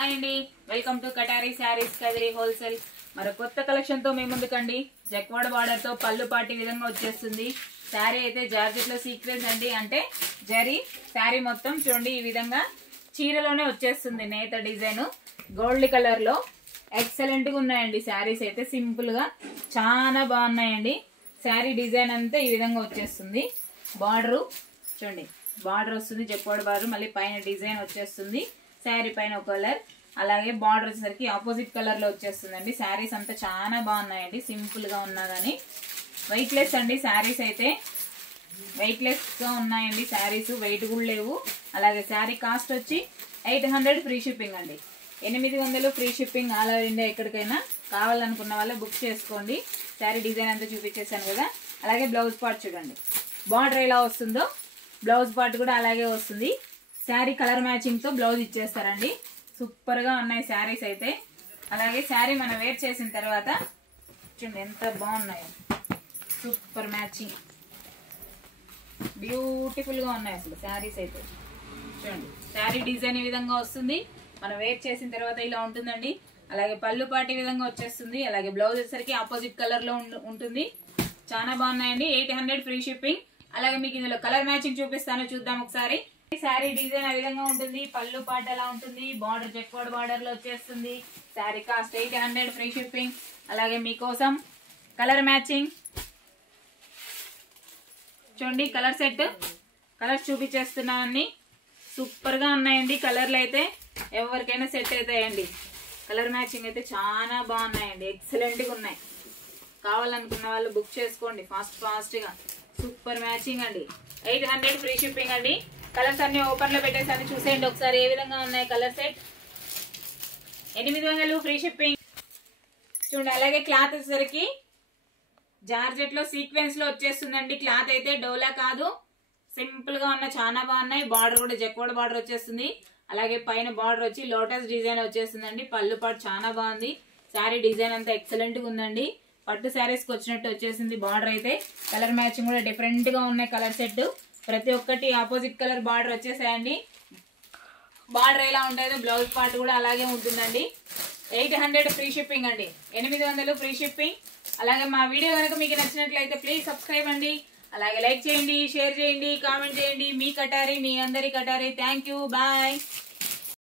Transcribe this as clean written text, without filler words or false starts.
Hi అండి, welcome to కటారీ saris Kadiri wholesale. మరి కొత్త కలెక్షన్ తో మేము ముందుకండి. జక్వాడ్ బార్డర్ తో పళ్ళు పాటి విధంగా వచ్చేస్తుంది. శారీ అయితే జార్జెట్ లో సీక్వెన్స్ అండి, అంటే జరీ శారీ మొత్తం చూడండి ఈ విధంగా చీరలోనే వచ్చేస్తుంది. నేత డిజైన్ గోల్డ్ కలర్ లో ఎక్సలెంట్ గా ఉన్నాయండి. శారీస్ అయితే సింపుల్ గా చాలా బాగున్నాయండి. శారీ డిజైన్ అంతా ఈ విధంగా వచ్చేస్తుంది. బార్డర్ చూడండి, బార్డర్ వస్తుంది జక్వాడ్ బార్డర్, మళ్ళీ పైన డిజైన్ వచ్చేస్తుంది. శారీ పైన ఒక కలర్, అలాగే బార్డర్ వచ్చేసరికి ఆపోజిట్ కలర్ లో వచ్చేస్తుందండి. శారీస్ అంతా చాలా బాగున్నాయండి, సింపుల్ గా ఉన్నా గానీ వెయిట్ లెస్ అండి. శారీస్ అయితే వెయిట్ లెస్ గా ఉన్నాయండి. శారీస్ వెయిట్ కూడా లేవు. అలాగే శారీ కాస్ట్ వచ్చి 800 ఫ్రీ షిప్పింగ్ అండి. 800 free shipping all over India. ఎక్కడికైనా కావాలనుకున్న వాళ్ళే బుక్ చేసుకోండి. శారీ డిజైన్ అంతా చూపించేసాను కదా. అలాగే బ్లౌజ్ పార్ట్ చూడండి, బార్డర్ ఎలా వస్తుందో బ్లౌజ్ పార్ట్ కూడా అలాగే వస్తుంది. శారీ కలర్ మ్యాచింగ్ తో బ్లౌజ్ ఇచ్చేస్తారండి. సూపర్ గా ఉన్నాయి శారీస్ అయితే. అలాగే శారీ మనం వేర్ చేసిన తర్వాత చూడండి ఎంత బాగున్నాయో, సూపర్ మ్యాచింగ్, బ్యూటిఫుల్ గా ఉన్నాయి అసలు శారీస్ అయితే. చూడండి శారీ డిజైన్ ఈ విధంగా వస్తుంది. మనం వేర్ చేసిన తర్వాత ఇలా ఉంటుందండి. అలాగే పళ్ళు పాటి విధంగా వచ్చేస్తుంది. అలాగే బ్లౌజ్ వచ్చేసరికి ఆపోజిట్ కలర్ లో ఉంటుంది. చాలా బాగున్నాయండి. 800 ఫ్రీ షిప్పింగ్. అలాగే మీకు ఇందులో కలర్ మ్యాచింగ్ చూపిస్తాను, చూద్దాం ఒకసారి. శారీ డిజైన్ ఆ విధంగా ఉంటుంది. పళ్ళు పాట ఎలా ఉంటుంది, బార్డర్ జక్వాడ్ బార్డర్ లో వచ్చేస్తుంది. Sari cost 800 free shipping. అలాగే మీకోసం కలర్ మ్యాచింగ్ చూడండి, కలర్ సెట్ కలర్స్ చూపించేస్తున్నానండి. సూపర్ గా ఉన్నాయండి. కలర్లు అయితే ఎవరికైనా సెట్ అవుతాయండి. కలర్ మ్యాచింగ్ అయితే చాలా బాగున్నాయండి, ఎక్సలెంట్ గా ఉన్నాయి. కావాలనుకున్న వాళ్ళు బుక్ చేసుకోండి ఫాస్ట్ గా. సూపర్ మ్యాచింగ్ అండి. 800 ఫ్రీ షిప్పింగ్ అండి. కలర్స్ అన్ని ఓపెన్ లో పెట్టేసాను, చూసేయండి ఒకసారి ఏ విధంగా ఉన్నాయి. Colour set 800 free shipping. చూడండి అలాగే క్లాత్ వచ్చేసరికి జార్జెట్ లో సీక్వెన్స్ లో వచ్చేస్తుందండి. క్లాత్ అయితే డోలా కాదు, సింపుల్ గా ఉన్న చాలా బాగున్నాయి. బార్డర్ కూడా జక్వాడ్ బార్డర్ వచ్చేస్తుంది. అలాగే పైన బార్డర్ వచ్చి లోటస్ డిజైన్ వచ్చేస్తుందండి. పళ్ళు పాటు చాలా బాగుంది. శారీ డిజైన్ అంతా ఎక్సలెంట్ గా ఉందండి. పట్టు శారీస్ కి వచ్చినట్టు వచ్చేసింది. బార్డర్ అయితే కలర్ మ్యాచింగ్ కూడా డిఫరెంట్ గా ఉన్నాయి. కలర్ సెట్ ప్రతి ఒక్కటి ఆపోజిట్ కలర్ బార్డర్ వచ్చేసాయండి. బార్డర్ ఎలా ఉంటుందో బ్లౌజ్ పార్ట్ కూడా అలాగే ఉంటుందండి. 800 ఫ్రీ షిప్పింగ్ అండి. 800 ఫ్రీ షిప్పింగ్. అలాగే మా వీడియో కనుక మీకు నచ్చినట్లయితే ప్లీజ్ సబ్స్క్రైబ్ అండి. అలాగే లైక్ చేయండి, షేర్ చేయండి, కామెంట్ చేయండి. మీ కటారీ, మీ అందరి కటారీ. Thank you, bye.